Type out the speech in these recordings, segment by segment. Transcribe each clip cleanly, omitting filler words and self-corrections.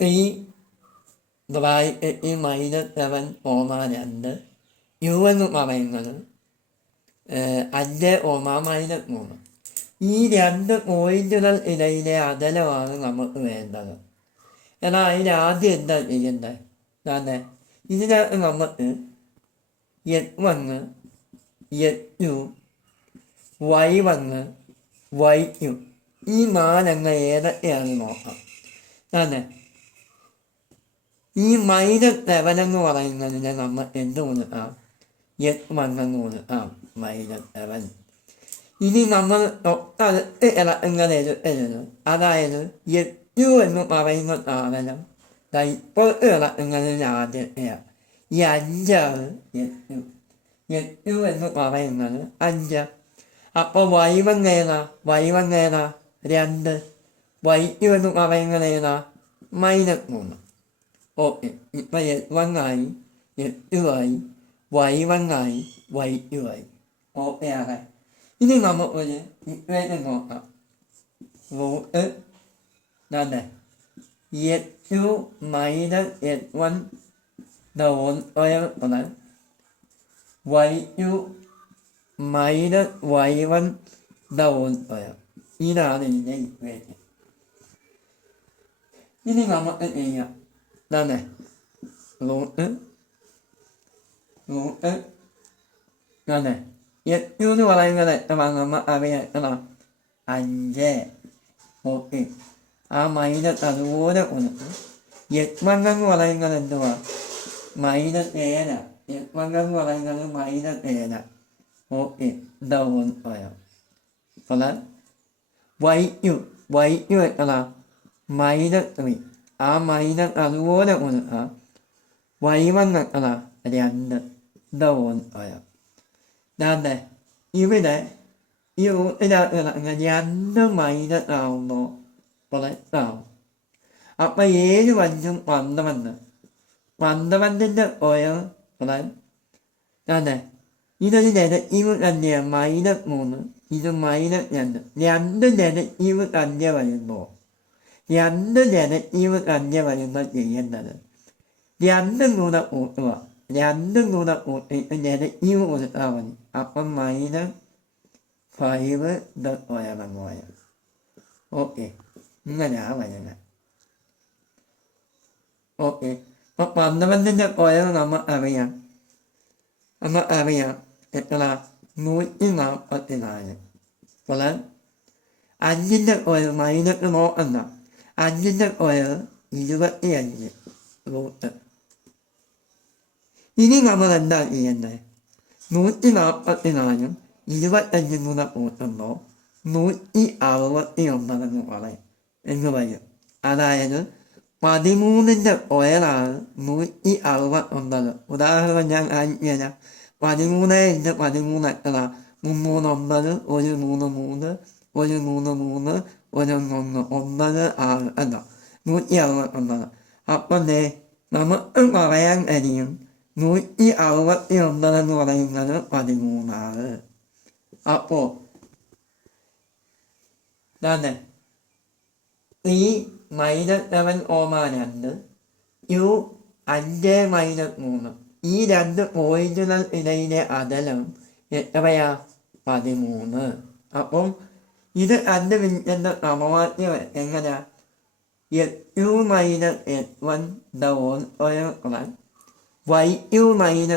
ഈ bracket -7,2 U എന്ന് പറയുന്നത് 5,-3. ഈ രണ്ട് പോയിന്റുകൾ ഇടയിലെ അകലമാണ് നമുക്ക് വേണ്ടത്. എന്നാൽ അതിന് ആദ്യം എന്താ ചെയ്യേണ്ടത്? അതെ, ഇതിനകത്ത് നമുക്ക് x1, x2, y1, y2 ഈ നാലെണ്ണം ഏതൊക്കെയാണെന്ന് നോക്കാം. അതെ, ഈ -7 എന്ന് പറയുന്നതിനെ നമ്മൾ എന്ത് കൊടുക്കാം? x1 എന്ന് കൊടുക്കാം, -7. ഇനി നമ്മൾ തൊട്ടടുത്ത് ഇളക്കുന്നത് എഴുതും. അതായത് x2 എന്ന് പറയുന്ന സാധനം ഇപ്പോൾ ഇളക്കുന്നതിന് ആദ്യത്തെയാണ്. ഈ 5 x2 എന്ന് പറയുന്നത് 5. അപ്പോൾ y1 ഏതാ? y1 ഏതാ? 2. y2 എന്ന് പറയുന്നത് ഏതാ? -3. ഓക്കെ, ഇപ്പം x1 ആയി, x2 ആയി, y1 ആയി, y2 ആയി. ഓക്കെ ആകാൻ ഇനി നമുക്കൊരു ഇക്വേഷൻ നോക്കാം. Root x2 - x1 y2 - y1 ഇതാണ് ഇതിൻ്റെ ഇക്വേഷൻ. ഇനി നമുക്ക് ചെയ്യാം. റൂട്ട് x2 എന്ന് പറയുന്നത് എത്രയാണ് നമ്മൾ അറിയാം? 5. ഓക്കെ, ആ മൈനസ് അതുപോലെ കൊടുക്കും. x1 എന്ന് പറയുന്നത് എന്തുവാ? -7. x1 എന്ന് പറയുന്നത് -7. ഓക്കെ, അപ്പോൾ y2 എത്ര? -3. ആ മൈനസ് അതുപോലെ കൊടുക്കുക. y1 എത്ര? 2. ഇവിടെ ഈ റൂട്ടിനകത്ത് 2 മൈനസ് ആവുമ്പോൾ പ്ലസാവും. അപ്പം 7, 5, 12. 12ൻ്റെ സ്ക്വയർ പ്ലസ് ഇതൊരു നെഗറ്റീവ് തന്നെയാണ്, -3. ഇത് -2. 2 നെഗറ്റീവ് തന്നെ വരുമ്പോൾ 2 നെഗറ്റീവ് തന്നെ വരുമ്പോൾ ചെയ്യേണ്ടത് 2 കൂടെ കൂട്ടുക. 2 കൂടെ കൂട്ടിയിട്ട് നെഗറ്റീവ് കൊടുത്താൽ മതി. അപ്പം -5 പോയാൽ. ഓക്കെ, ഇങ്ങനെയാണ് വരുന്നത്. ഓക്കെ, അപ്പം 12ൻ്റെ സ്ക്വയർ നമ്മൾ അറിയാം. എത്ര? 144. പ്ലസ് 5ൻ്റെ സ്ക്വയർ മൈനസ് നോക്കണ്ട. 5ൻ്റെ സ്ക്വയർ 25 റൂട്ട്. ഇനി നമ്മൾ എന്താ ചെയ്യേണ്ടത്? 144 25 കൂടെ കൂട്ടുമ്പോൾ 169 എന്ന് പറയും എന്ന് വരും. അതായത് 13ൻ്റെ സ്ക്വയറാണ് 169. ഉദാഹരണം ഞാൻ കാണിച്ചുതരാം. 13 × 13 എത്ര? 309, 1 3 3, 1 3 3, 1 1 9, 6 അല്ല 169. അപ്പം നമുക്ക് പറയാൻ കഴിയും 169 എന്ന് പറയുന്നത് 13. അപ്പോൾ ഈ -7,2 യു 5 - 3 ഈ രണ്ട് പോയിന്റുകൾ ഇടയിലെ അകലം എത്രയാ? 13. അപ്പം ഇത് കണ്ടുപിടിക്കേണ്ട സമവാക്യം എങ്ങനെയാ? x2 - x1 y2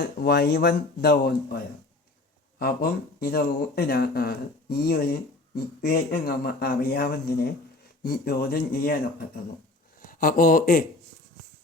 - y1 അപ്പം ഇത് റൂട്ടിനകത്താണ്. ഈ ഒരു ഇക്വേഷൻ നമ്മൾ അറിയാവുന്നതിനെ ഈ ചോദ്യം ചെയ്യാനൊക്കെ. അപ്പോൾ